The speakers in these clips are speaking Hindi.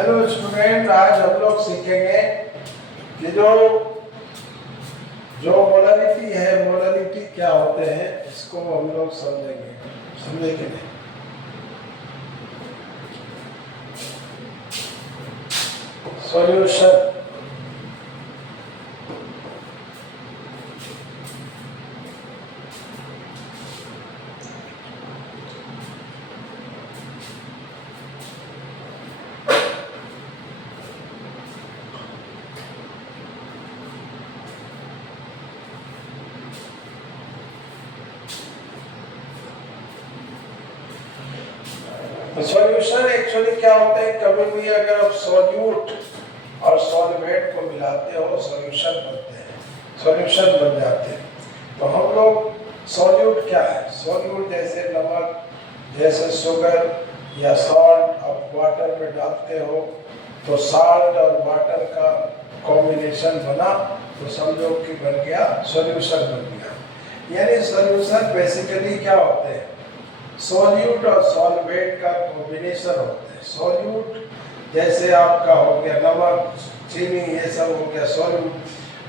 हेलो स्टूडेंट, आज हम लोग सीखेंगे कि जो मोलालिटी है, मोलालिटी क्या होते हैं, इसको हम लोग समझेंगे। समझे कि नहीं? सॉल्यूशन। तो सॉल्यूशन एक्चुअली क्या होते हैं? कभी भी अगर आप सॉल्यूट और सॉल्वेट को मिलाते हो, सॉल्यूशन बनते हैं, सॉल्यूशन बन जाते हैं। तो हम लोग सॉल्यूट क्या है? सॉल्यूट जैसे नमक, जैसे शुगर या सॉल्ट आप वाटर में डालते हो तो सॉल्ट और वाटर का कॉम्बिनेशन बना तो समझो कि बन गया सॉल्यूशन बन गया। यानी सॉल्यूशन बेसिकली क्या होते हैं? सॉल्यूट और सॉल्वेट का कॉम्बिनेशन होता है। सॉल्यूट जैसे आपका हो गया नमक, चीनी, ये सब हो गया सॉल्यूट।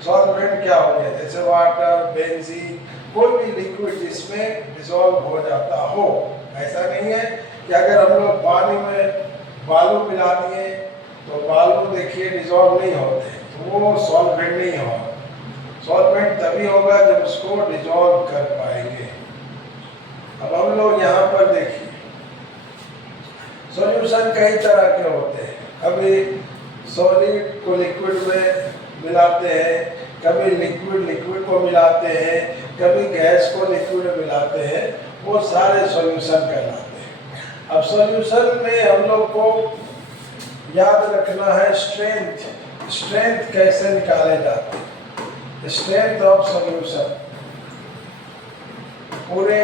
सॉल्वेंट क्या हो गया? जैसे वाटर, बेंजीन, कोई भी लिक्विड जिसमें डिसॉल्व हो जाता हो। ऐसा नहीं है कि अगर हम लोग पानी में बालू मिला दिए तो बालू देखिए डिसॉल्व नहीं होते, तो वो सॉल्वेंट नहीं होगा। सॉल्वेंट तभी होगा जब उसको डिसॉल्व कर पाएंगे। अब हम लोग यहाँ पर देखिए, सॉल्यूशन कई तरह के होते हैं। कभी सॉलिड को लिक्विड में मिलाते हैं, कभी लिक्विड लिक्विड को मिलाते हैं, कभी गैस को लिक्विड में मिलाते हैं, वो सारे सॉल्यूशन कहलाते हैं। अब सॉल्यूशन में हम लोग को याद रखना है स्ट्रेंथ। स्ट्रेंथ कैसे निकाले जाते हैं? स्ट्रेंथ ऑफ सॉल्यूशन, पूरे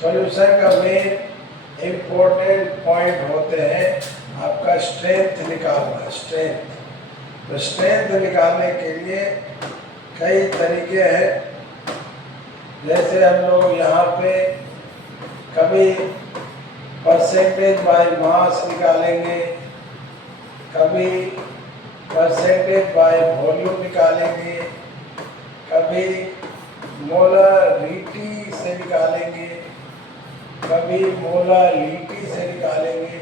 सॉल्यूशन का मेन इम्पोर्टेंट पॉइंट होते हैं आपका स्ट्रेंथ निकालना। स्ट्रेंथ, तो स्ट्रेंथ निकालने के लिए कई तरीके हैं। जैसे हम लोग यहाँ पे कभी परसेंटेज बाय मास निकालेंगे, कभी परसेंटेज बाय वॉल्यूम निकालेंगे, कभी मोलारिटी से निकालेंगे, कभी मोलालिटी से निकालेंगे।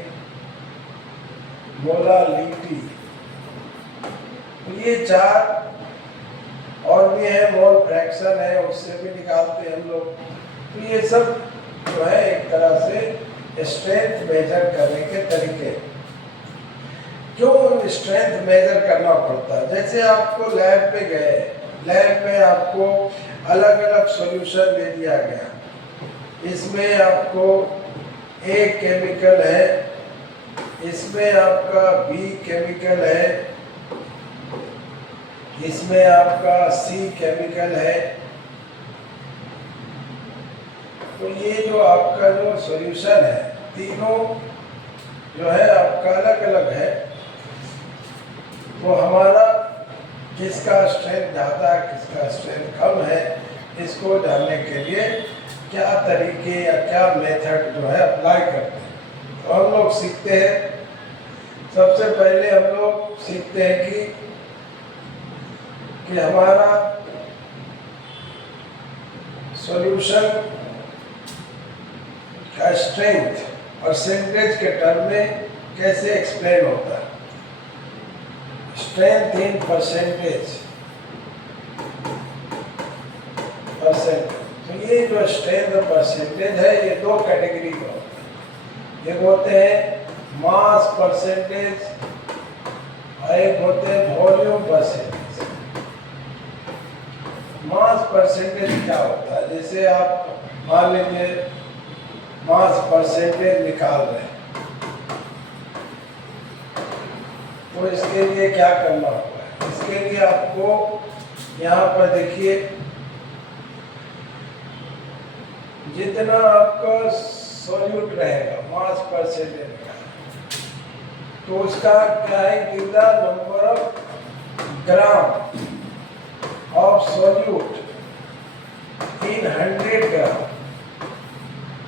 मोलालिटी, तो ये चार और भी है, मोल फ्रैक्शन है, उससे भी निकालते हैं हम लोग। तो ये सब जो है एक तरह से स्ट्रेंथ मेजर करने के तरीके। क्यों स्ट्रेंथ मेजर करना पड़ता है? जैसे आपको लैब पे गए, लैब में आपको अलग अलग सॉल्यूशन दे दिया गया, इसमें आपको ए केमिकल है, इसमें आपका बी केमिकल है, इसमें आपका सी केमिकल है। तो ये जो आपका जो सॉल्यूशन है, तीनों जो है आपका अलग अलग है। तो हमारा किसका स्ट्रेंथ ज़्यादा, किसका स्ट्रेंथ कम है, इसको जानने के लिए क्या तरीके या क्या मेथड जो है अप्लाई करते हैं। तो हम लोग सीखते हैं। सबसे पहले हम लोग सीखते हैं कि हमारा सॉल्यूशन का स्ट्रेंथ परसेंटेज के टर्म में कैसे एक्सप्लेन होता है। स्ट्रेंथ इन परसेंटेज, तो ये जो स्ट्रेंथ और परसेंटेज है, ये दो कैटेगरी का होता है। एक होते हैं मास परसेंटेज और एक होते हैं वॉल्यूम परसेंटेज। मास परसेंटेज क्या होता है? जैसे आप मान लीजिए मास परसेंटेज निकाल रहे हैं, तो इसके लिए क्या करना होगा? इसके लिए आपको यहाँ पर देखिए, जितना आपका सॉल्यूट रहेगा मास परसेंटेज का, तो उसका क्या है? Give the number of gram of solute in 100 ग्राम।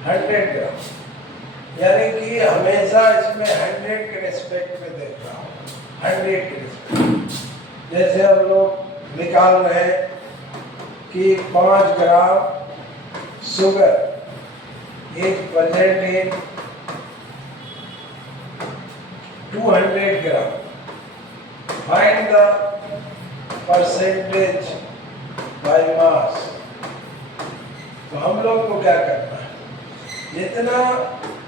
100 ग्राम, यानी कि हमेशा हमेशा इसमें 100 के रेस्पेक्ट में देख रहा हूँ, 100 के रेस्पेक्ट। जैसे हम लोग निकाल रहे हैं कि 5 gram sugar is present in 200 gram, find the percentage by mass. तो हम लोग को क्या करना है, जितना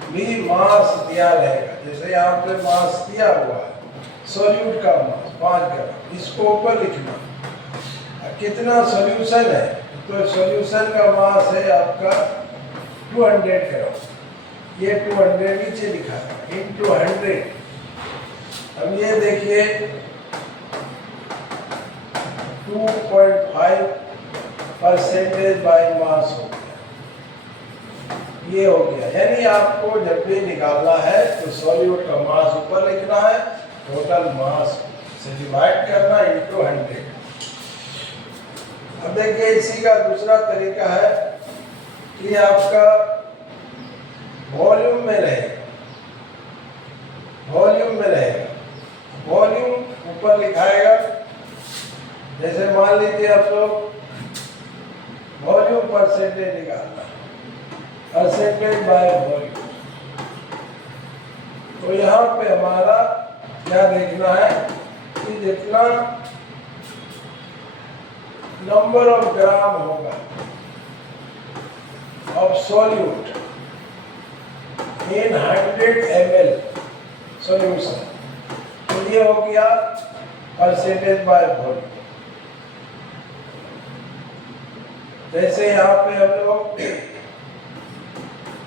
भी मास दिया रहेगा, जैसे यहाँ पे मास दिया हुआ है सॉल्यूट का मास 5 ग्राम, इसको ऊपर लिखना। कितना सॉल्यूशन है, तो सॉल्यूशन का मास है आपका 200 ग्राम, ये 200 नीचे लिखा है इंटू 100। अब ये देखिए 2.5% बाय मास हो गया, ये हो गया। यानी आपको जब भी निकालना है तो सॉल्यूट का मास ऊपर लिखना है, टोटल मास से डिवाइड करना इंटू 100। अब देखिए इसी का दूसरा तरीका है कि आपका वॉल्यूम में रहेगा, वॉल्यूम में रहेगा, वॉल्यूम ऊपर लिखाएगा। जैसे मान लीजिए आप लोग वॉल्यूम परसेंटेज निकालना, परसेंटेज बाय वॉल्यूम, तो यहाँ पे हमारा क्या देखना है कि जितना नंबर ऑफ ग्राम होगा of solute in 100 ml solution, तो ये हो गया परसेंटेज बाय वॉल्यूम। जैसे यहाँ पे हम लोग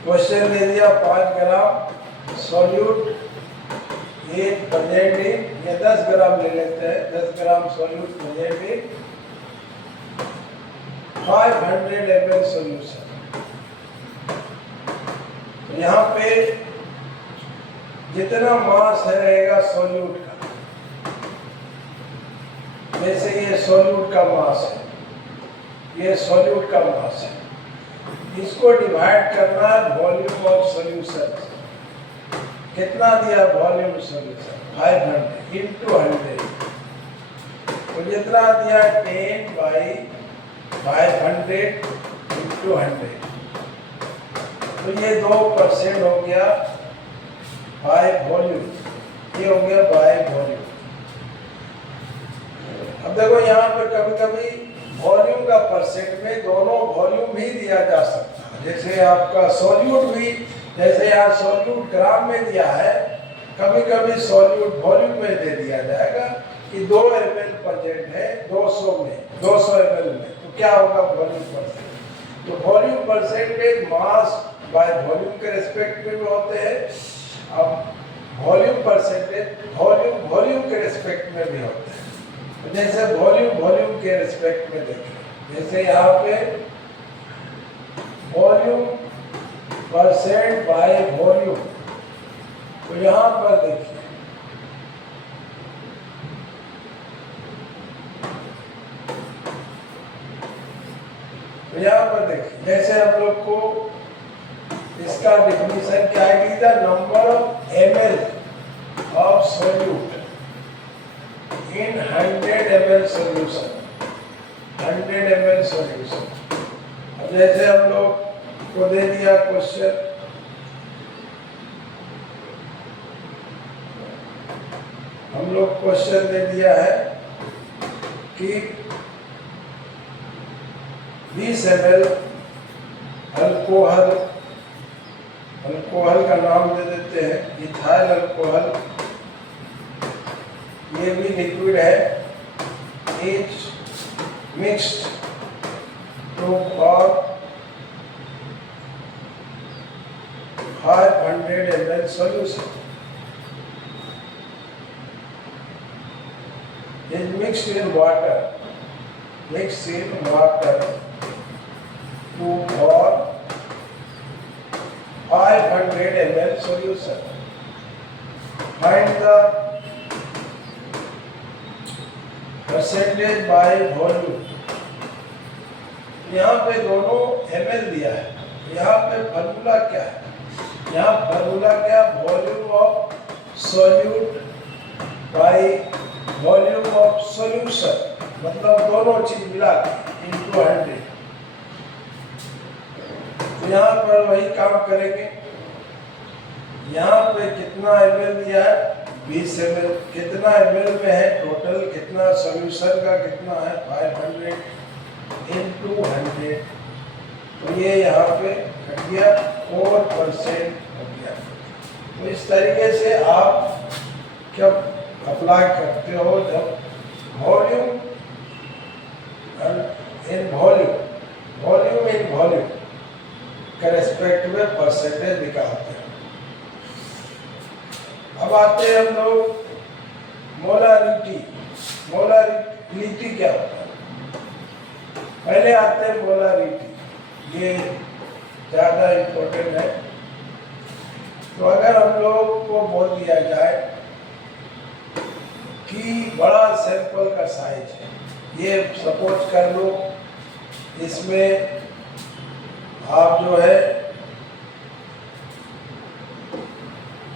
क्वेश्चन दे दिया 5 ग्राम सॉल्यूट एक प्रेजेंट इन, ये 10 ग्राम ले लेते हैं, 10 gram solute present in 500 ml solution. तो यहाँ पे जितना मास रहेगा सॉल्यूट का, जैसे ये सॉल्यूट का मास है, ये सॉल्यूट का मास है, इसको डिवाइड करना है वॉल्यूम ऑफ सॉल्यूशन। कितना दिया वॉल्यूम सॉल्यूशन 500 इंटू 100, तो जितना दिया 10 बाई 500 इंटू 100, तो ये 2% हो गया बाय वॉल्यूम, ये हो गया बाय वॉल्यूम। अब देखो यहाँ पे कभी कभी वॉल्यूम का परसेंट में दोनों वॉल्यूम भी दिया जा सकता है। जैसे आपका सॉल्यूट भी, जैसे यहाँ सॉल्यूट ग्राम में दिया है, कभी कभी सॉल्यूट वॉल्यूम में दे दिया जाएगा कि 2 ml प्रेजेंट है 200 ml में, तो क्या होगा वॉल्यूम परसेंट। तो volume percentage mass by volume के रेस्पेक्ट में भी होते हैं, अब वॉल्यूम परसेंटेज वॉल्यूम के रेस्पेक्ट में भी होते हैं। तो जैसे वॉल्यूम के रेस्पेक्ट में देखें, जैसे यहाँ पे वॉल्यूम परसेंट बाय वॉल्यूम, तो यहाँ पर देखिए तो यहाँ पर देखिए, जैसे हम लोग को इसका डिफिनीशन क्या है कि the number of ml of solute in 100 ml solution, 100 ml solution. अब जैसे हम लोग को दे दिया क्वेश्चन, हम लोग क्वेश्चन दे दिया है कि 20 ml अल्कोहल, अल्कोहल का नाम दे देते हैं इथाइल अल्कोहल, ये भी लिक्विड है, is mixed to for 500 ml solution, is mixed in water, mixed in water to for 500 ml solution. Find the percentage by volume. यहाँ पे दोनों ml दिया है, यहाँ पे फॉर्मूला क्या है, यहाँ फॉर्मूला क्या, volume of solute by volume of solution, मतलब दोनों चीज मिला इनटू 100। तो यहाँ पर वही काम करेंगे। यहाँ पे कितना ml दिया है, 20 ml, कितना ml में है टोटल, कितना सॉल्यूशन का कितना है 500 इंटू 100, तो ये यहाँ पे कट गया 4% हो गया। तो इस तरीके से आप जब अप्लाई करते हो, जब वॉल्यूम इन वॉल्यूम के रेस्पेक्ट में परसेंटेज निकालते हैं। अब आते हैं हम लोग मोलारिटी। मोलारिटी क्या होता है, पहले आते हैं मोलारिटी, ये ज़्यादा इम्पोर्टेंट है। तो अगर हम लोग को बोल दिया जाए कि बड़ा सैंपल का साइज है, ये सपोज कर लो इसमें आप जो है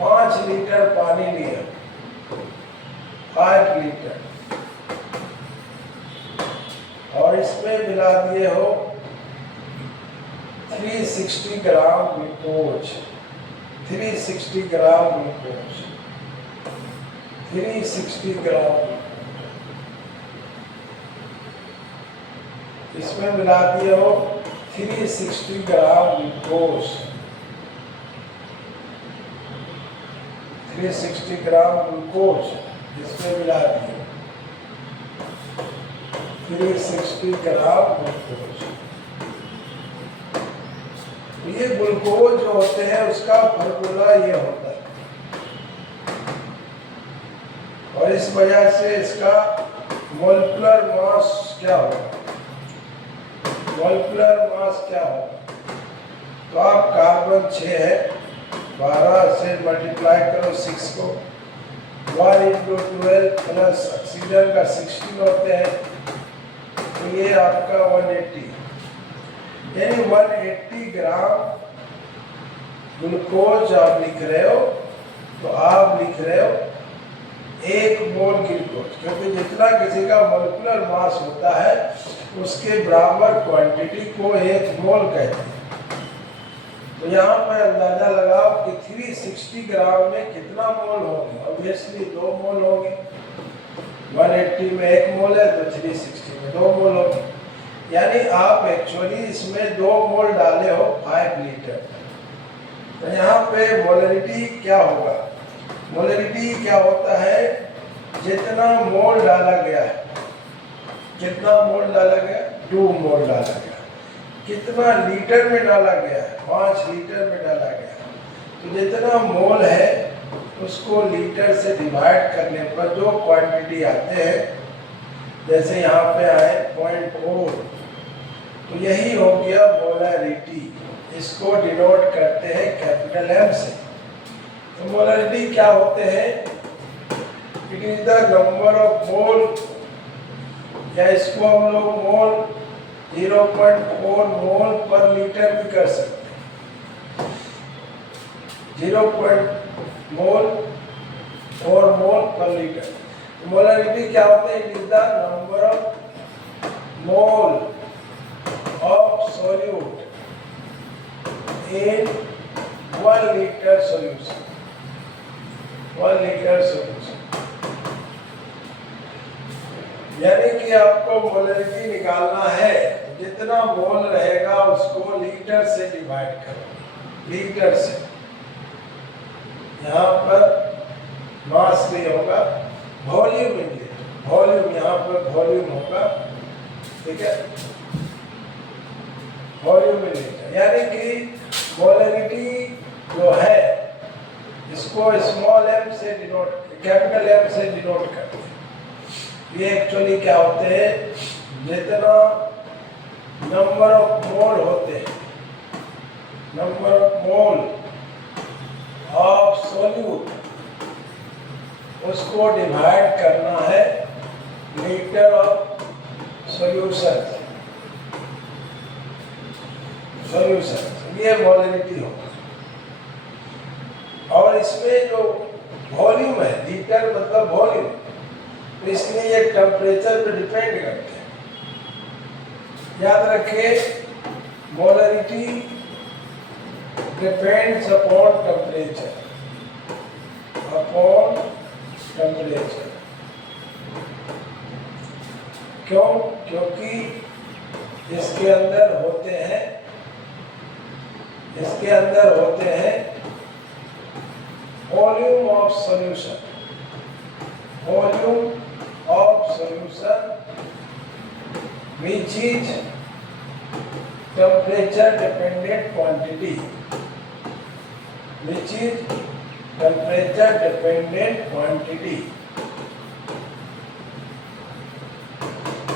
5 लीटर पानी लिया, 5 लीटर, और इसमें मिला दिए हो 360 ग्राम ग्लूकोज, 360 ग्राम ग्लूकोज, 360 ग्राम, इसमें मिला दिए हो 360 ग्राम ग्लूकोज, 360 ग्राम ग्लूकोज इसमें मिला दिए, 360 ग्राम ग्लूकोज। ये ग्लूकोज जो होते हैं उसका फॉर्मूला ये होता है, और इस वजह से इसका मोलिकुलर मास क्या होगा, मोलिकुलर मास क्या होगा। तो आप कार्बन 6 है, 12 से मल्टीप्लाई करो 6 को, 1 इंटू 12 प्लस ऑक्सीजन का 16 होते हैं, तो ये आपका 180, यानी 180 ग्राम ग्लूकोज आप लिख रहे हो। तो आप लिख रहे हो 1 मोल ग्लूकोज, क्योंकि जितना किसी का मोलिकुलर मास होता है उसके बराबर क्वांटिटी को 1 मोल कहते हैं। तो यहाँ पर अंदाजा लगाओ कि 360 ग्राम में कितना मोल होंगे, ऑब्वियसली 2 मोल होंगे। 180 में 1 मोल है तो 360 में 2 मोल होंगे, यानी आप एक्चुअली इसमें 2 मोल डाले हो 5 लीटर। तो यहाँ पे मोलरिटी क्या होगा, मोलरिटी क्या होता है, जितना मोल डाला गया है, कितना मोल डाला गया, 2 मोल डाला गया, कितना लीटर में डाला गया है, 5 लीटर में डाला गया। तो जितना मोल है उसको लीटर से डिवाइड करने पर जो क्वांटिटी आते हैं, जैसे यहाँ पे आए 0.4, तो यही हो गया मोलरिटी। इसको डिनोट करते हैं कैपिटल M से। तो मोलरिटी क्या होते हैं, it is the number of मोल, या इसको हम लोग मोल 0.4 मोल पर लीटर भी कर सकते हैं, 0.4 मोल पर लीटर। मोलरिटी क्या होता है, it is the number of mole of solute in 1 liter solution, 1 liter solution। यानी कि आपको मोलरिटी निकालना है, जितना मोल रहेगा उसको लीटर से डिवाइड करो, लीटर से। यहाँ पर मास नहीं होगा, वॉल्यूम इन लीटर, वॉल्यूम यहाँ पर वॉल्यूम होगा, ठीक है, वॉल्यूम इन लीटर। यानी कि मोलरिटी जो है इसको स्मॉल m से डिनोट, कैपिटल M से डिनोट करते हैं। ये एक्चुअली क्या होते हैं, जितना नंबर ऑफ मोल होते हैं, number of mole of solute, उसको डिवाइड करना है लीटर ऑफ सॉल्यूशन, सॉल्यूशन, ये मोलरिटी होगा। इसमें जो वॉल्यूम है, लीटर मतलब वॉल्यूम, तो इसलिए ये टेम्परेचर पे डिपेंड करते हैं। याद रखें, molarity depends upon temperature, upon temperature. क्यों? क्योंकि इसके अंदर होते हैं volume of solution, which is temperature dependent quantity,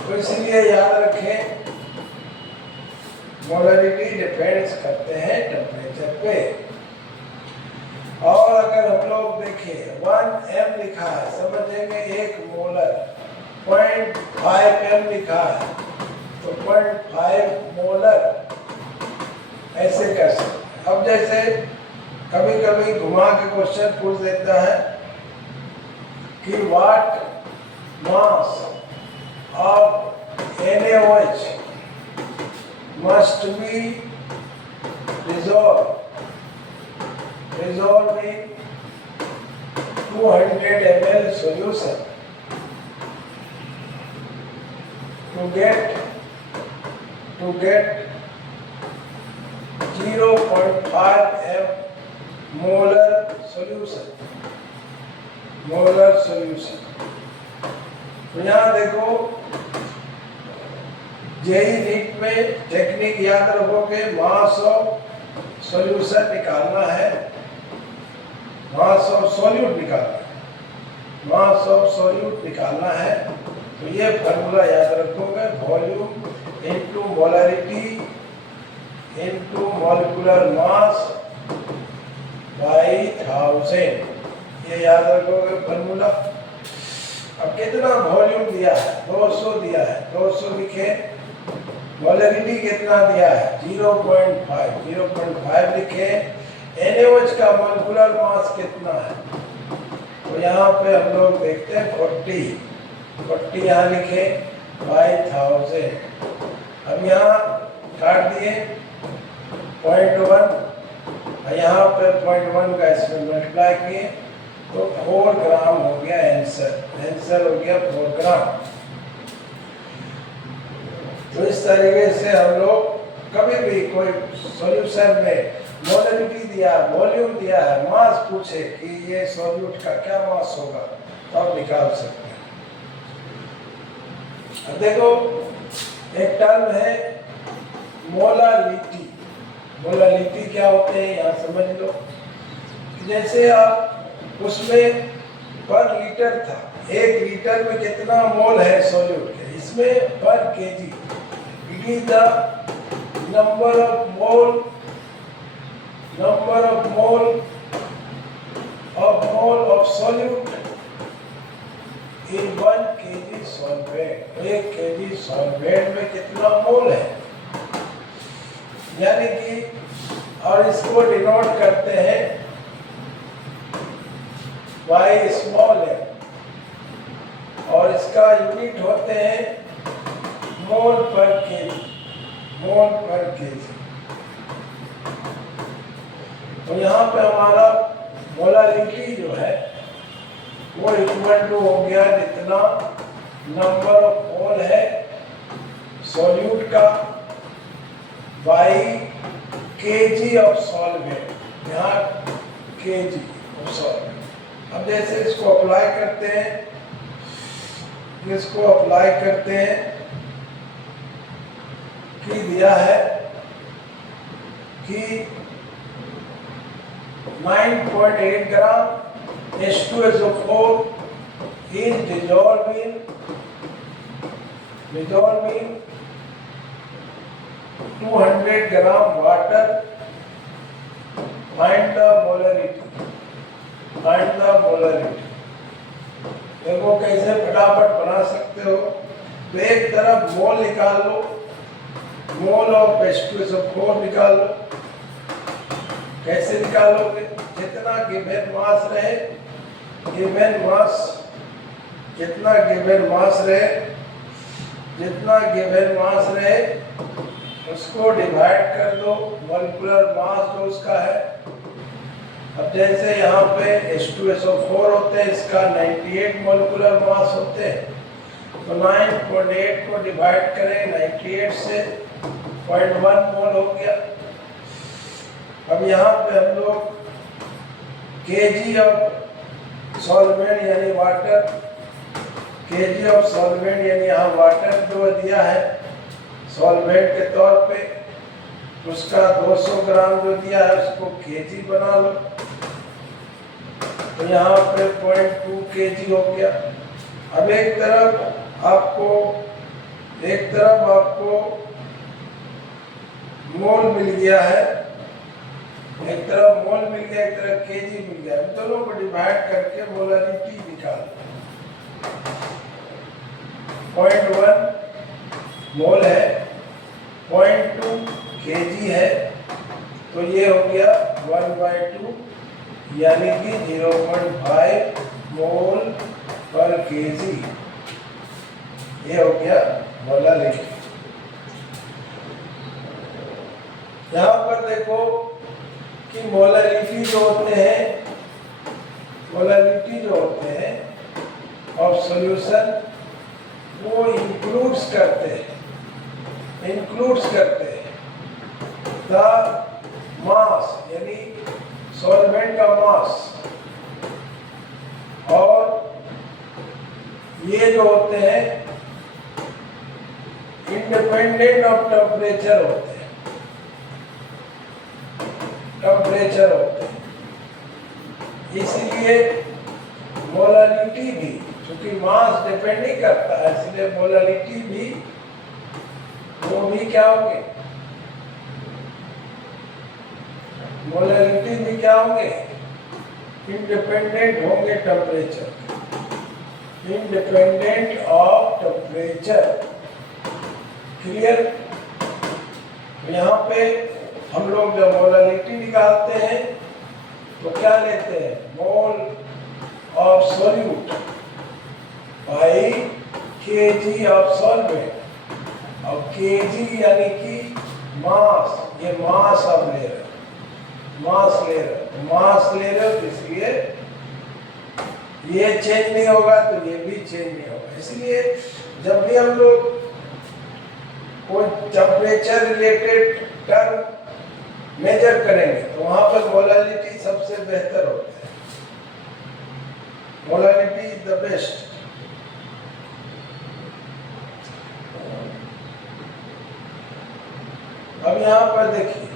तो इसलिए याद रखें, मोलरिटी डिपेंड्स करते हैं टेम्परेचर पे। और अगर हम लोग देखें 1 m लिखा है, समझेंगे 1 मोलर, 0.5 m लिखा है तो 0.5 मोलर, ऐसे कर सकते। अब जैसे कभी कभी घुमा के क्वेश्चन पूछ देता है कि what mass of NaOH must be dissolved in 200 ml solution to get 0.5 m molar solution। तो यहाँ देखो, जेई नीट में टेक्निक याद रखोगे, मास ऑफ सॉल्यूशन निकालना है, मास ऑफ सॉल्यूट निकालना है। तो ये फार्मूला याद रखोगे, volume into molarity into molecular mass by 1000, ये याद रखोगे फार्मूला। अब कितना वॉल्यूम दिया है? 200 दिया है, 200 लिखे। मोलरिटी कितना दिया है? 0.5 लिखे। NaOH का मॉलिक्यूलर मास कितना है? तो यहाँ पे हम लोग देखते हैं 40 यहाँ लिखे बाई 1000। अब यहाँ काट दिए 0.1, यहाँ पे 0.1 का इसमें मल्टीप्लाई किए तो 4 ग्राम हो गया आंसर हो गया 4 ग्राम। तो इस तरीके से हम लोग कभी भी कोई सॉल्यूशन में मोलरिटी दिया, वॉल्यूम दिया है, मास पूछे कि ये सॉल्यूट का क्या मास होगा, तो आप निकाल सकते हैं। अब देखो, एक टर्म है मोलालिटी। मोलालिटी क्या होते हैं यहाँ समझ लो। जैसे आप उसमें पर लीटर था, 1 लीटर में कितना मोल है सॉल्यूट के, इसमें पर KG, it is the number of mole of solute in 1 kg solvent. 1 kg solvent में कितना मोल है, यानी कि, और इसको डिनोट करते हैं y स्मॉल है, और इसका यूनिट होते हैं मोल पर केजी। तो यहाँ पे हमारा मोलालिटी जो है वो इक्वल टू हो गया जितना नंबर ऑफ मोल है सॉल्यूट का बाई केजी ऑफ सॉल्वेंट, यहाँ केजी ऑफ सॉल्वेंट। अब जैसे इसको अप्लाई करते हैं, कि दिया है कि 9.8 ग्राम H2SO4 is dissolved in 200 gram water। Find the molarity। देखो कैसे फटाफट बना सकते हो। तो एक तरफ मोल निकाल लो, मोल ऑफ H2SO4 निकाल लो। कैसे निकालोगे? जितना गिवन मास रहे, गिवन मास, जितना गिवन मास रहे, जितना गिवन मास रहे उसको डिवाइड कर दो मॉलिक्यूलर मास जो उसका है। अब जैसे यहाँ पे H2SO4 होते हैं, इसका 98 मॉलिक्यूलर मास होते हैं, तो 9.8 को डिवाइड करें 98 से 0.1 मोल हो गया। अब यहाँ पे हम लोग kg ऑफ सॉल्वेंट यानी वाटर, kg ऑफ सॉल्वेंट यानी यहाँ वाटर जो दिया है सॉल्वेंट के तौर पे, उसका 200 ग्राम जो दिया है उसको kg बना लो, तो यहाँ पे 0.2 kg हो गया। अब एक तरफ आपको मोल मिल गया है, एक तरफ मोल मिल गया, एक तरफ kg मिल गया। इन दोनों को डिवाइड करके मोलारिटी निकाल, 0.1 मोल है, 0.2 kg है, तो ये हो गया 1/2 यानी कि 0.5 मोल पर kg, ये हो गया मोलारिटी। यहाँ पर देखो कि मोलारिटी जो होते हैं, मोलारिटी जो होते हैं ऑफ सॉल्यूशन वो इंक्लूड्स करते हैं द मास यानी सॉल्वेंट का मास, और ये जो होते हैं इंडिपेंडेंट ऑफ टेम्परेचर होते हैं, इसलिए मोलारिटी भी, क्योंकि मास डिपेंड नहीं करता है, इसलिए मोलारिटी भी वो भी क्या होंगे, मोलारिटी भी क्या होंगे, इंडिपेंडेंट होंगे temperature, independent of temperature. Clear? यहाँ पे हम लोग जब मोलारिटी निकालते हैं तो क्या लेते हैं, mole of solute by kg of solvent, और kg यानी कि मास, ये मास अब ले रहे, मास ले रहे हो, इसलिए ये चेंज नहीं होगा तो ये भी चेंज नहीं होगा। इसलिए जब भी हम लोग कोई टेम्परेचर रिलेटेड टर्म मेजर करेंगे तो वहां पर मोलारिटी सबसे बेहतर होता है, मोलारिटी इज द बेस्ट। अब यहाँ पर देखिए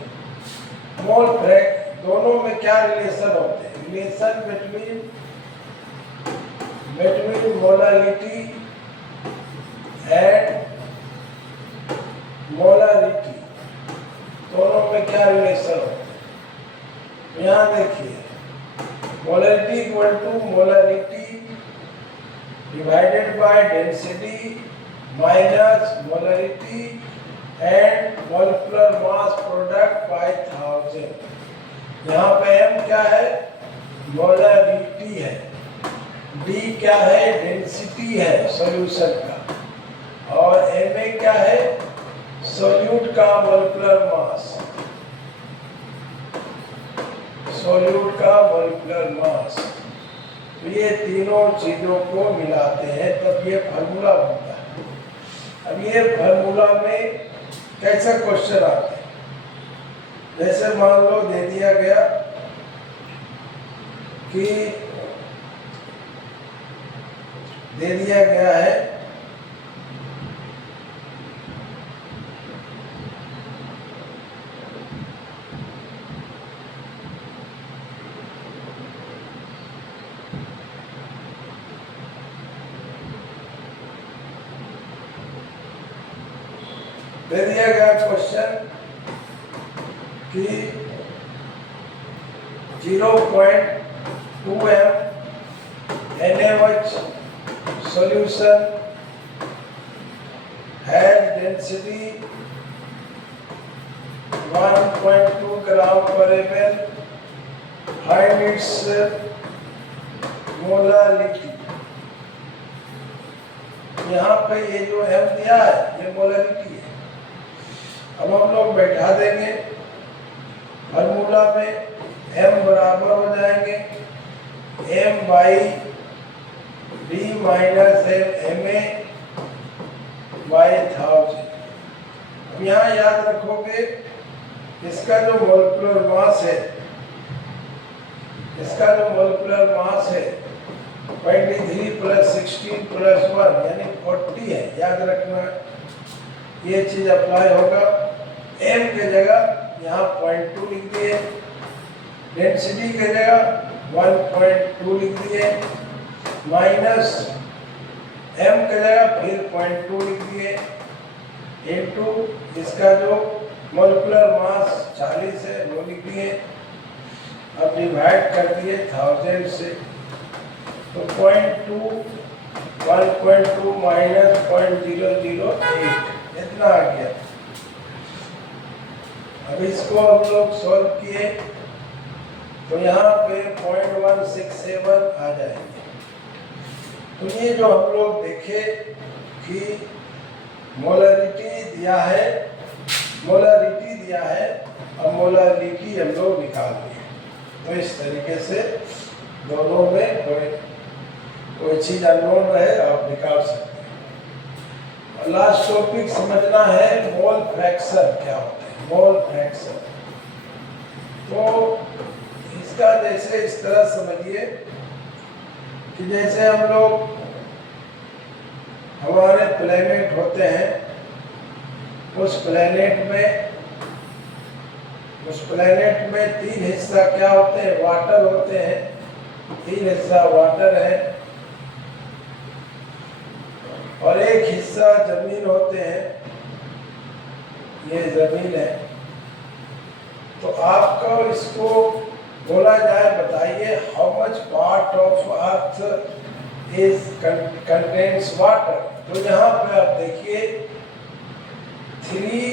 मोल फ्रैक्शन दोनों में क्या रिलेशन होते हैं, relation between molarity and molarity, दोनों में क्या रिलेशन होते हैं। यहाँ देखिए molarity equal to molarity divided by density minus molarity and molecular mass product by 1000। यहाँ पे m क्या है, मोलारिटी है, d क्या है, डेंसिटी है सॉल्यूशन का, और ma क्या है, सॉल्यूट का मॉलिक्यूलर मास, सॉल्यूट का मॉलिक्यूलर मास। तो ये तीनों चीजों को मिलाते हैं तब ये फार्मूला बनता है। अब ये फार्मूला में कैसे क्वेश्चन आते हैं, जैसे मान लो दे दिया गया कि है दे दिया गया क्वेश्चन कि 0.2 m NaOH solution has density 1.2 gram per ml, find its molarity. यहाँ पे ये जो m दिया है ये मोलारिटी है। अब हम लोग बैठा देंगे फार्मूला में, m बराबर हो जाएंगे m by d minus ma by 1000। अब यहाँ याद रखोगे इसका जो मोलिकुलर मास है, इसका जो मोलिकुलर मास है 23 प्लस 16 प्लस 1 यानी 40 है। याद रखना ये चीज अप्लाई होगा। m के जगह यहाँ 0.2 लिख दिए, डेंसिटी के जगह 1.2 लिख दिए, माइनस m के जगह फिर 0.2 लिख दिए, इनटू इसका जो मोलिकुलर मास 40 है वो लिख दिए। अब डिवाइड कर दिए 1000 से, तो 0.2 1.2 माइनस 0.008 इतना आ गया। अब इसको हम लोग सॉल्व किए तो यहाँ पे 0.167 आ जाएंगे। तो ये जो हम लोग देखे कि मोलारिटी दिया है, मोलारिटी दिया है और मोलारिटी हम लोग निकाल दिए। तो इस तरीके से दोनों में कोई चीज अननोन रहे आप निकाल सकते हैं। और लास्ट टॉपिक समझना है मोल फ्रैक्शन क्या होता है। मोल फ्रैक्शन तो इसका जैसे इस तरह समझिए कि जैसे हम लोग हमारे प्लेनेट होते हैं, उस प्लेनेट में 3 हिस्सा क्या होते हैं, वाटर होते हैं। 3 हिस्सा वाटर है और 1 हिस्सा जमीन होते हैं, ये जमीन है। तो आपको इसको बोला जाए, बताइए how much part of earth is contains water. तो यहाँ पे आप देखिए 3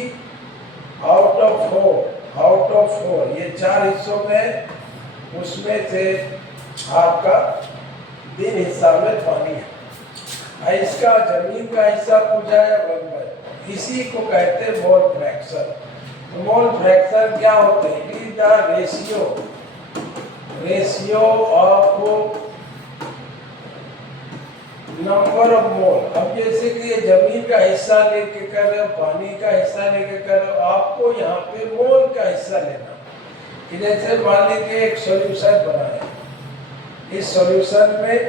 आउट ऑफ 4 ये 4 हिस्सों में, उसमें से आपका 3 हिस्सा में पानी है। इसका जमीन का हिस्सा पूछा है 1/, इसी को कहते हैं मोल फ्रैक्शन। तो मोल फ्रैक्शन क्या होते हैं, it is the ratio of number of मोल। अब जैसे कि ये जमीन का हिस्सा लेके कर रहे हो, पानी का हिस्सा लेके कर रहे हो, आपको यहाँ पे मोल का हिस्सा लेना। कि जैसे मान लीजिए एक सॉल्यूशन बना है, इस सॉल्यूशन में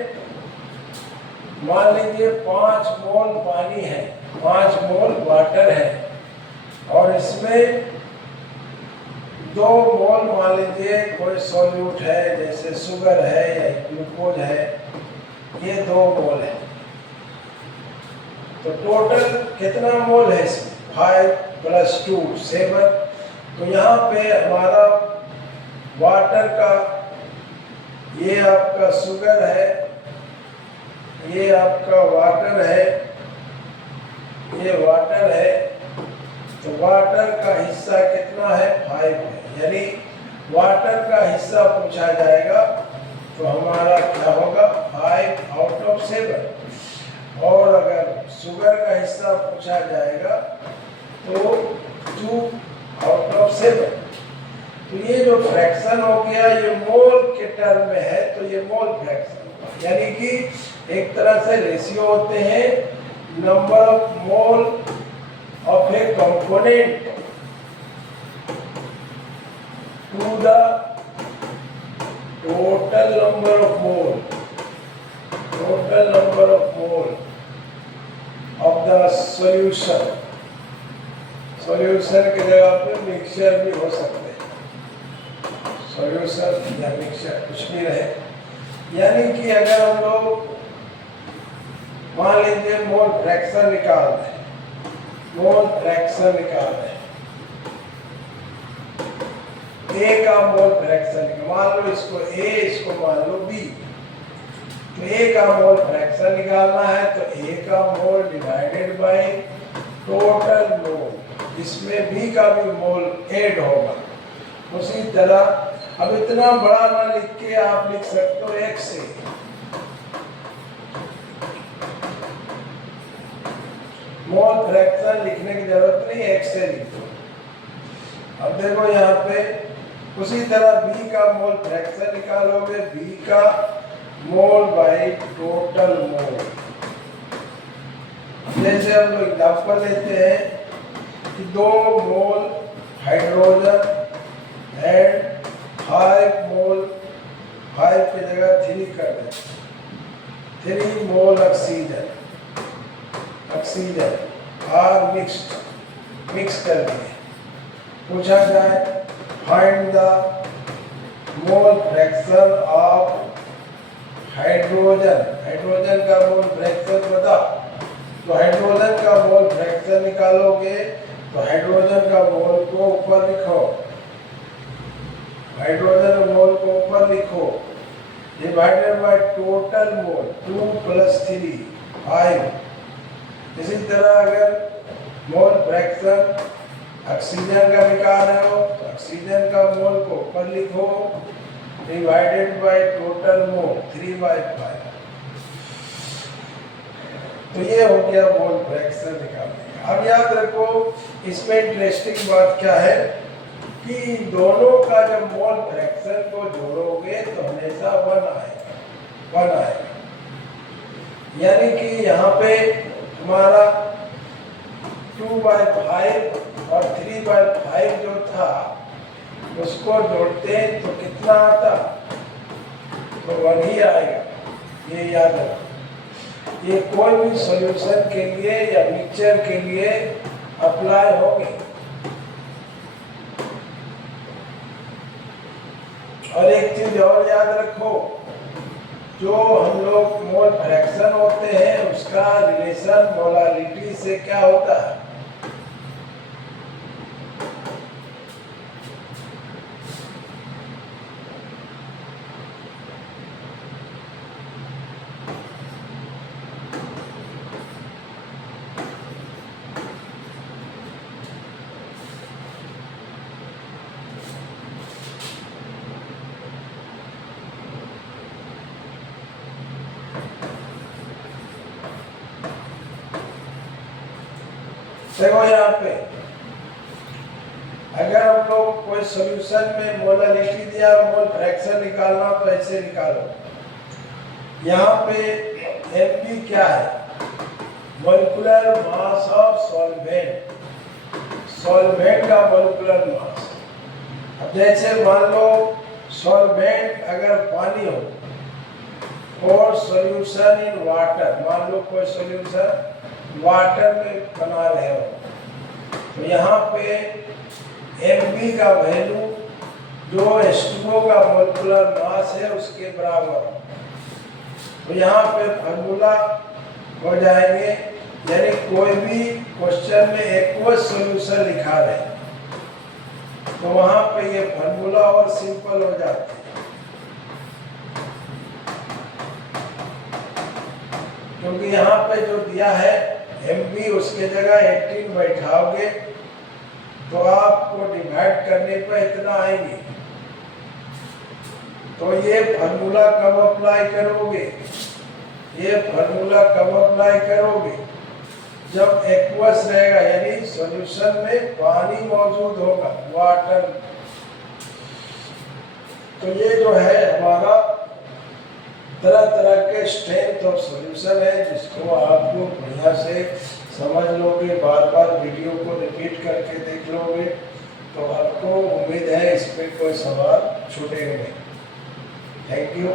मान लीजिए 5 मोल पानी है, 5 मोल वाटर है, और इसमें 2 मोल मान लीजिए कोई सॉल्यूट है, जैसे शुगर है या ग्लूकोज है, ये 2 मोल है। तो टोटल कितना मोल है इसमें, 5 + 2 7। तो यहाँ पे हमारा वाटर का, ये आपका शुगर है, ये आपका वाटर है, ये वाटर है। तो वाटर का हिस्सा कितना है, 5 है, यानी वाटर का हिस्सा पूछा जाएगा तो हमारा क्या होगा 5 आउट ऑफ 7। और अगर शुगर का हिस्सा पूछा जाएगा तो 2 आउट ऑफ 7। तो ये जो फ्रैक्शन हो गया ये मोल के टर्म में है, तो ये मोल फ्रैक्शन होगा। यानी कि एक तरह से रेशियो होते हैं number of mole of a component to the total number of mole of the solution। Solution की जगह पे मिक्सचर भी हो सकते हैं, सॉल्यूशन या मिक्सचर कुछ भी रहे। यानी कि अगर हम लोग मान लीजिए मोल फ्रैक्शन निकाल रहे हैं, मोल फ्रैक्शन निकाल रहे हैं, A का मोल फ्रैक्शन मान लो इसको A, इसको मान लो B। तो A का मोल फ्रैक्शन निकालना है तो A का मोल डिवाइडेड बाय टोटल मोल, इसमें B का भी मोल ऐड होगा। उसी तरह अब इतना बड़ा ना लिख के आप लिख सकते हो एक से, मोल फ्रैक्शन लिखने की जरूरत नहीं, एक से लिख दो। अब देखो यहाँ पे उसी तरह बी का मोल फ्रैक्शन निकालोगे, बी का मोल बाई टोटल मोल। जैसे हम लोग एग्जाम्पल लेते हैं कि 2 मोल हाइड्रोजन एंड 5 मोल, 5 की जगह 3 कर दें, 3 mole oxygen, oxygen are mix कर दिए। पूछा जाए find the mole fraction of hydrogen, hydrogen का मोल फ्रैक्शन बता, तो हाइड्रोजन का मोल फ्रैक्शन निकालोगे तो हाइड्रोजन का मोल को ऊपर लिखो, हाइड्रोजन मोल को ऊपर लिखो, डिवाइडेड बाय टोटल मोल 2 + 3 5। इसी तरह अगर मोल फ्रैक्शन ऑक्सीजन का निकाल रहे हो तो ऑक्सीजन का मोल को ऊपर लिखो, डिवाइडेड बाय टोटल मोल 3/5। तो ये हो गया मोल फ्रैक्शन निकालने का। अब याद रखो इसमें इंटरेस्टिंग बात क्या है कि दोनों का जब मोल फ्रैक्शन को जोड़ोगे तो हमेशा 1 आएगा, यानी कि यहाँ पे हमारा 2/5 और 3/5 जो था उसको जोड़ते तो कितना आता, तो 1 ही आएगा, ये याद रखो। ये कोई भी सॉल्यूशन के लिए या मिक्सचर के लिए अप्लाई होगी। और एक चीज और याद रखो, जो हम लोग मोल फ्रैक्शन होते हैं उसका रिलेशन मोलालिटी से क्या होता है, देखो यहाँ पे अगर हम लोग कोई सॉल्यूशन में मोलालिटी दिया, मोल फ्रैक्शन निकालना तो ऐसे निकालो। यहाँ पे Mg क्या है, molecular mass of solvent, solvent का मोलिकुलर मास। अब जैसे मान लो सॉल्वेंट अगर पानी हो और सॉल्यूशन इन वाटर, मान लो कोई सॉल्यूशन वाटर में बना रहे हो, तो यहाँ पे Mg का वैल्यू जो H2O का मोलिकुलर मास है उसके बराबर, तो यहाँ पे फार्मूला हो जाएंगे, यानी कोई भी क्वेश्चन में एक्वस सॉल्यूशन लिखा रहे तो वहां पे ये फार्मूला और सिंपल हो जाते हैं, क्योंकि यहाँ पे जो दिया है Mg उसके जगह 18 बैठाओगे तो आपको डिवाइड करने पर इतना आएंगे। तो ये फार्मूला कब अप्लाई करोगे, ये फार्मूला कब अप्लाई करोगे, जब एक्वस रहेगा, यानी सॉल्यूशन में पानी मौजूद होगा, वाटर। तो ये जो है हमारा तरह तरह के स्ट्रेंथ ऑफ सॉल्यूशन है, जिसको आपको बढ़िया से समझ लोगे, बार बार वीडियो को रिपीट करके देख लोगे तो आपको उम्मीद है इस पर कोई सवाल छूटेगा नहीं। Thank you.